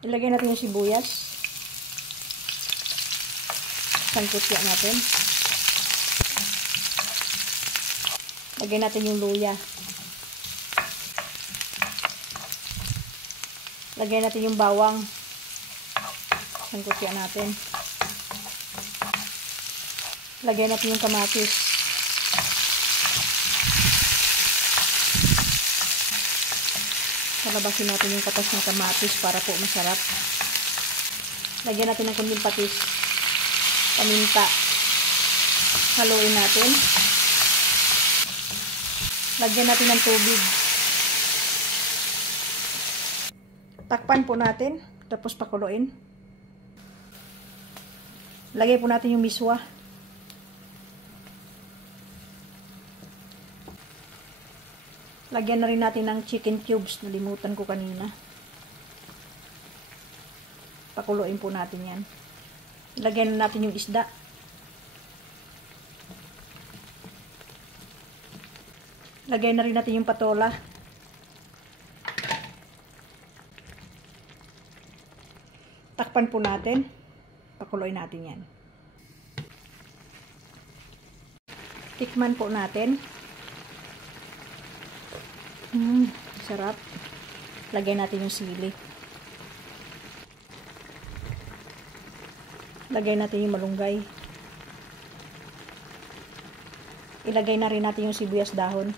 Ilagay natin yung sibuyas. Sangkutya natin. Lagyan natin yung luya. Lagyan natin yung bawang. Sangkutya natin. Lagyan natin yung kamatis. Palabasin natin yung katas ng kamatis para po masarap. Lagyan natin ng kunting patis. Paminta. Haluin natin. Lagyan natin ng tubig. Takpan po natin. Tapos pakuluin. Lagay po natin yung miswa. Lagyan na rin natin ng chicken cubes. Nalimutan ko kanina. Pakuluin po natin yan. Lagyan na natin yung isda. Lagyan na rin natin yung patola. Takpan po natin. Pakuluin natin yan. Tikman po natin. Sarap. Lagyan natin yung sili. Lagay natin yung malunggay. Ilagay na rin natin yung sibuyas dahon.